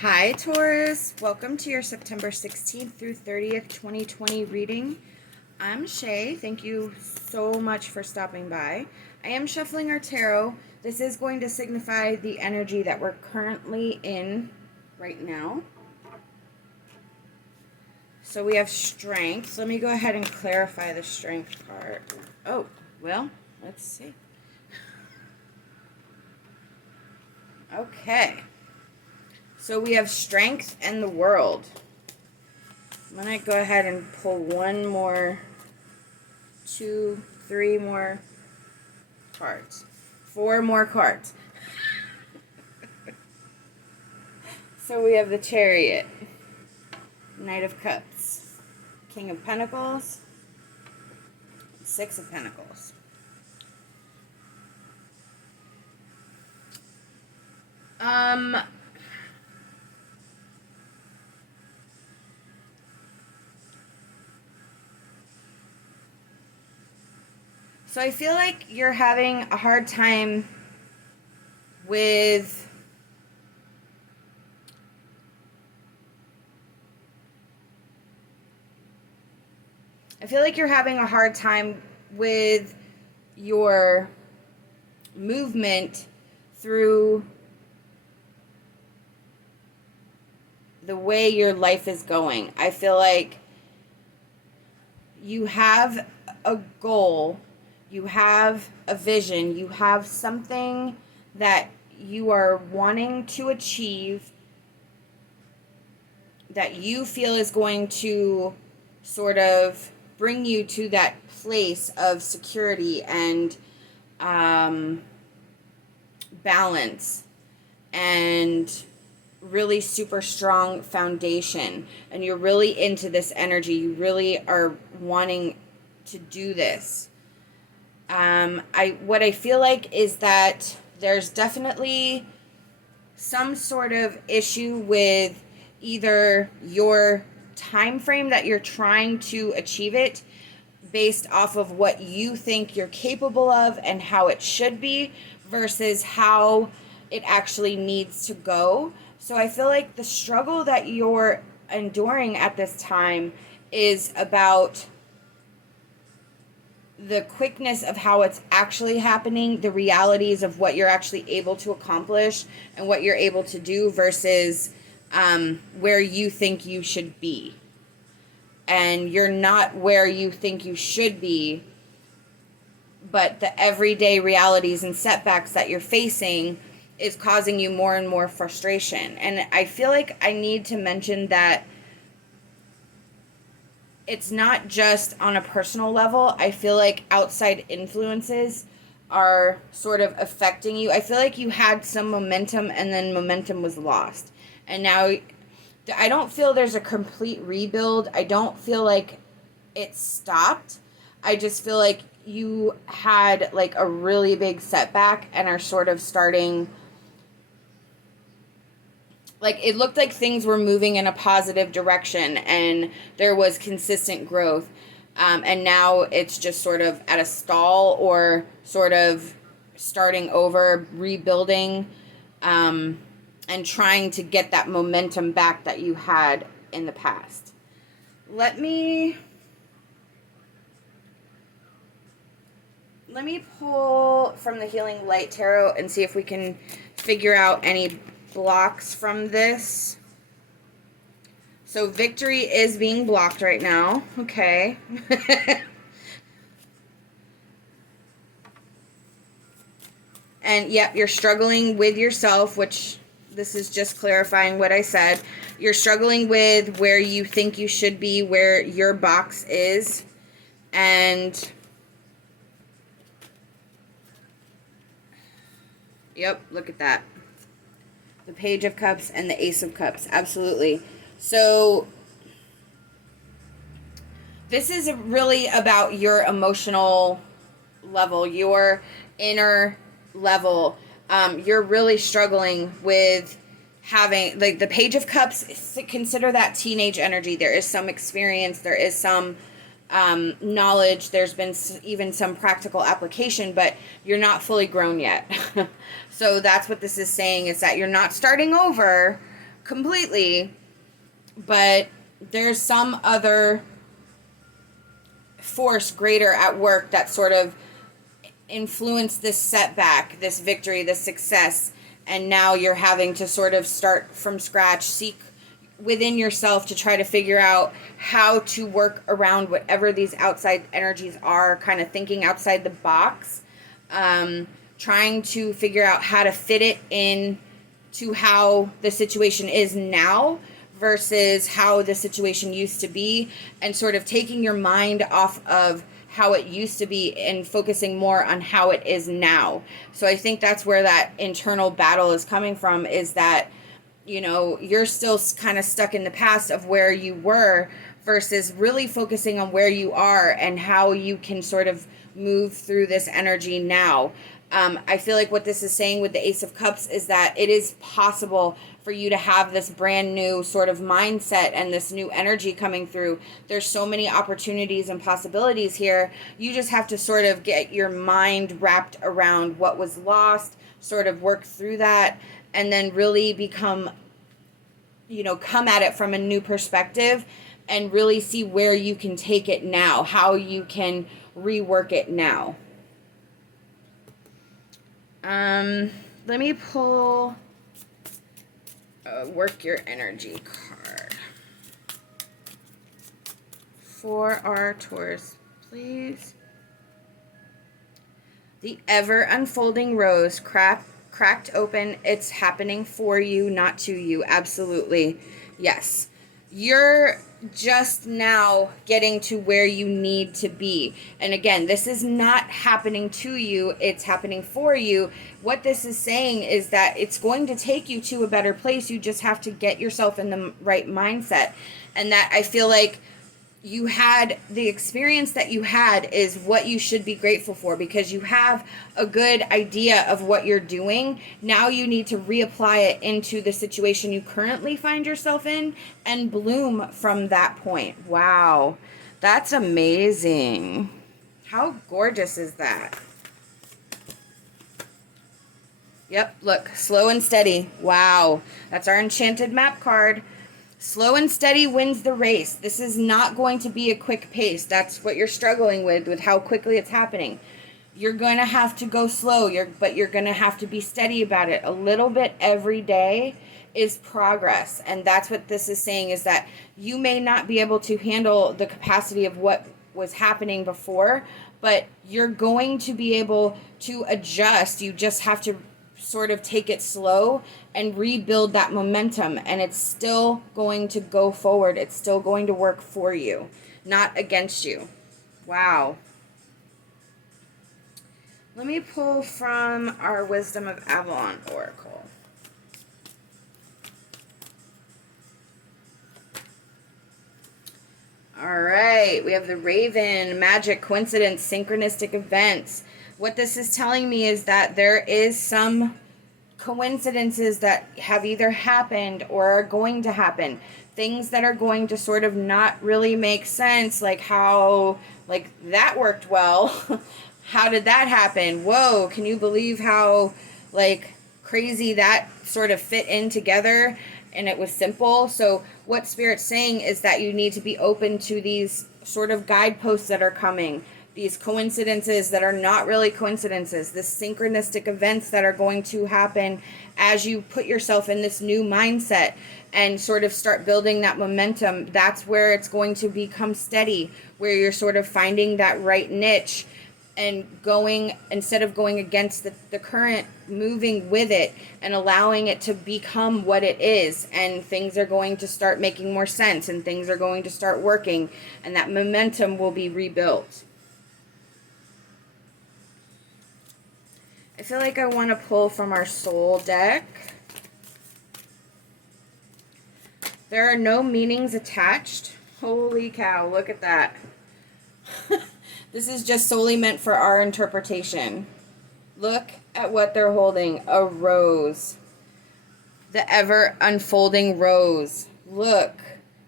Hi, Taurus. Welcome to your September 16th through 30th, 2020 reading. I'm Shay. Thank you so much for stopping by. I am shuffling our tarot. This is going to signify the energy that we're currently in right now. So we have strength. Let me go ahead and clarify the strength part. Oh, well, let's see. Okay. So we have strength and the world. I'm going to go ahead and pull one more, two, three more cards. Four more cards. So we have the Chariot, Knight of Cups, King of Pentacles, Six of Pentacles. So I feel like you're having a hard time with your movement through the way your life is going. I feel like you have a goal, you have a vision, you have something that you are wanting to achieve that you feel is going to sort of bring you to that place of security and balance and really super strong foundation, and you're really into this energy. You really are wanting to do this. What I feel like is that there's definitely some sort of issue with either your time frame that you're trying to achieve it based off of what you think you're capable of and how it should be versus how it actually needs to go. So I feel like the struggle that you're enduring at this time is about the quickness of how it's actually happening, the realities of what you're actually able to accomplish and what you're able to do versus where you think you should be. And you're not where you think you should be, but the everyday realities and setbacks that you're facing is causing you more and more frustration. And I feel like I need to mention that it's not just on a personal level. I feel like outside influences are sort of affecting you. I feel like you had some momentum and then momentum was lost. And now I don't feel there's a complete rebuild. I don't feel like it stopped. I just feel like you had like a really big setback and are sort of starting, like it looked like things were moving in a positive direction and there was consistent growth. And now it's just sort of at a stall or sort of starting over, rebuilding, and trying to get that momentum back that you had in the past. Let me pull from the Healing Light Tarot and see if we can figure out any blocks from this. So victory is being blocked right now. Okay. And yep, you're struggling with yourself, which this is just clarifying what I said. You're struggling with where you think you should be, where your box is. And yep, look at that. The Page of Cups and the Ace of Cups. Absolutely. So this is really about your emotional level, your inner level. You're really struggling with having, like, the Page of Cups, consider that teenage energy. There is some experience, there is some knowledge, there's been even some practical application, but you're not fully grown yet. So that's what this is saying, is that you're not starting over completely, but there's some other force greater at work that sort of influenced this setback, this victory, this success, and now you're having to sort of start from scratch, seek within yourself to try to figure out how to work around whatever these outside energies are, kind of thinking outside the box, trying to figure out how to fit it in to how the situation is now versus how the situation used to be, and sort of taking your mind off of how it used to be and focusing more on how it is now. So I think that's where that internal battle is coming from, is that, you know, you're still kind of stuck in the past of where you were versus really focusing on where you are and how you can sort of move through this energy now. I feel like what this is saying with the Ace of Cups is that it is possible for you to have this brand new sort of mindset and this new energy coming through. There's so many opportunities and possibilities here. You just have to sort of get your mind wrapped around what was lost, sort of work through that, and then really become, you know, come at it from a new perspective and really see where you can take it now, how you can rework it now. Let me pull Work Your Energy card for our Taurus, please. The ever unfolding rose cracked open. It's happening for you, not to you. Absolutely. Yes. You're just now getting to where you need to be. And again, this is not happening to you, it's happening for you. What this is saying is that it's going to take you to a better place. You just have to get yourself in the right mindset. And that, I feel like, you had the experience that you had is what you should be grateful for, because you have a good idea of what you're doing. Now you need to reapply it into the situation you currently find yourself in and bloom from that point. Wow, that's amazing. How gorgeous is that? Yep, look, slow and steady. Wow, that's our enchanted map card. Slow and steady wins the race. This is not going to be a quick pace. That's what you're struggling with how quickly it's happening. You're going to have to go slow, but you're going to have to be steady about it. A little bit every day is progress. And that's what this is saying, is that you may not be able to handle the capacity of what was happening before, but you're going to be able to adjust. You just have to sort of take it slow and rebuild that momentum, and it's still going to go forward. It's still going to work for you, not against you. Wow. Let me pull from our Wisdom of Avalon Oracle. All right, we have the Raven, magic, coincidence, synchronistic events. What this is telling me is that there is some coincidences that have either happened or are going to happen. Things that are going to sort of not really make sense, like how, like, that worked well. How did that happen? Whoa, can you believe how, like, crazy that sort of fit in together? And it was simple. So what Spirit's saying is that you need to be open to these sort of guideposts that are coming, these coincidences that are not really coincidences, the synchronistic events that are going to happen as you put yourself in this new mindset and sort of start building that momentum. That's where it's going to become steady, where you're sort of finding that right niche and going, instead of going against the current, moving with it and allowing it to become what it is. And things are going to start making more sense, and things are going to start working, and that momentum will be rebuilt. I feel like I want to pull from our soul deck. There are no meanings attached. Holy cow, look at that. This is just solely meant for our interpretation. Look at what they're holding. A rose. The ever unfolding rose. Look.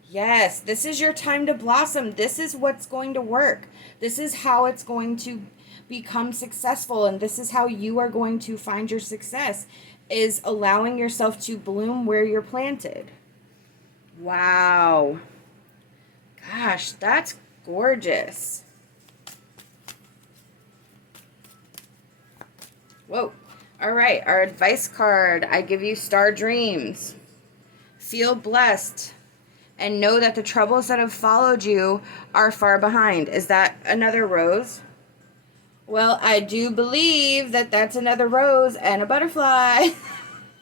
Yes, this is your time to blossom. This is what's going to work. This is how it's going to become successful, and this is how you are going to find your success. is allowing yourself to bloom where you're planted. Wow. Gosh, that's gorgeous. Whoa. All right, our advice card. I give you star dreams. Feel blessed and know that the troubles that have followed you are far behind. Is that another rose? Well, I do believe that that's another rose and a butterfly.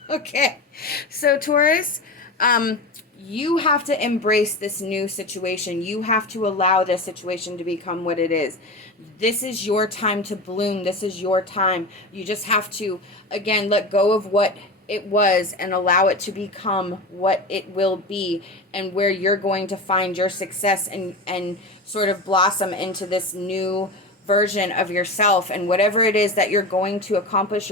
Okay. So Taurus, you have to embrace this new situation. You have to allow this situation to become what it is. This is your time to bloom. This is your time. You just have to, again, let go of what it was and allow it to become what it will be, and where you're going to find your success and sort of blossom into this new version of yourself. And whatever it is that you're going to accomplish,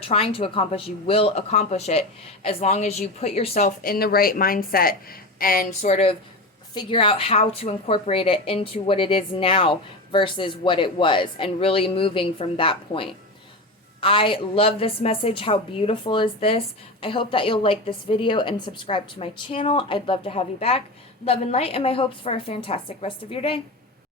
trying to accomplish, you will accomplish it, as long as you put yourself in the right mindset and sort of figure out how to incorporate it into what it is now versus what it was, and really moving from that point. I love this message. How beautiful is this? I hope that you'll like this video and subscribe to my channel. I'd love to have you back. Love and light, and my hopes for a fantastic rest of your day.